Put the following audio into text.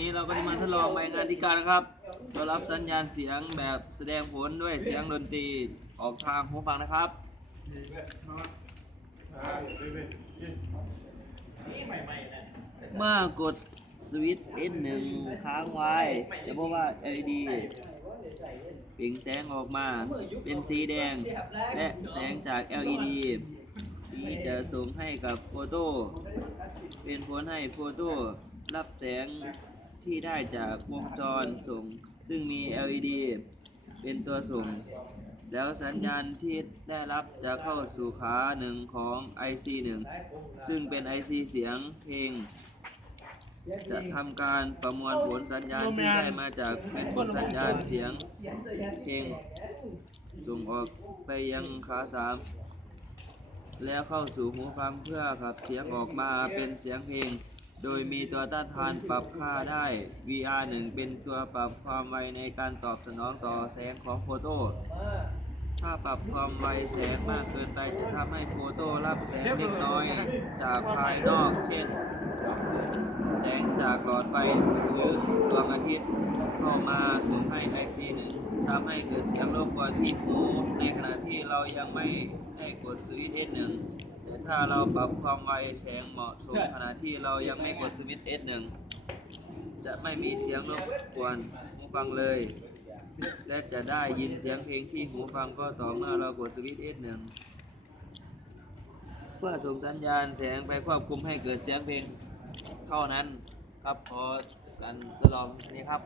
นี้เราก็จะมาทดลองใบงานที่การนะครับเรารับสัญญาณเสียงแบบแสดงผลด้วยเสียงดนตรีออกทางหูฟังนะครับเมื่อกดสวิตช์ S1 ค้างไว้จะพบว่า LED เปล่งแสงออกมาเป็นสีแดงและแสงจาก LED นี้จะส่งให้กับโฟโต้เป็นผลให้โฟโต้รับแสงที่ได้จากวงจรส่งซึ่งมี LED เป็นตัวส่งแล้วสัญญาณที่ได้รับจะเข้าสู่ขาหนึ่งของ IC1 ซึ่งเป็น IC เสียงเพลงจะทำการประมวลผลสัญญาณที่ได้มาจากเป็นผลสัญญาณเสียงเพลงส่งออกไปยังขา3แล้วเข้าสู่หูฟังเพื่อขับเสียงออกมาเป็นเสียงเพลงโดยมีตัวต้านทานปรับค่าได้ VR1 เป็นตัวปรับความไวในการตอบสนองต่อแสงของโฟโต้ถ้าปรับความไวแสงมากเกินไปจะทำให้โฟโต้รับแสงเล็กน้อยจากภายนอกเช่นแสงจากหลอดไฟหรือดวงอาทิตย์เข้ามาส่งให้ IC1 ทำให้เกิดเสียงรบกวนที่หูในขณะที่เรายังไม่ได้กดสวิตช์ S1 แต่ถ้าเราปรับความไวแสงเหมาะสมขณะที่เรายังไม่กดสวิตช์ S1 จะไม่มีเสียงรบกวนหูฟังเลยและจะได้ยินเสียงเพลงที่หูฟังก็ต่อเมื่อเรากดสวิตช์ S1 เพื่อส่งสัญญาณแสงไปควบคุมให้เกิดเสียงเพลงเท่านั้นครับขอการทดลองนี้ครับ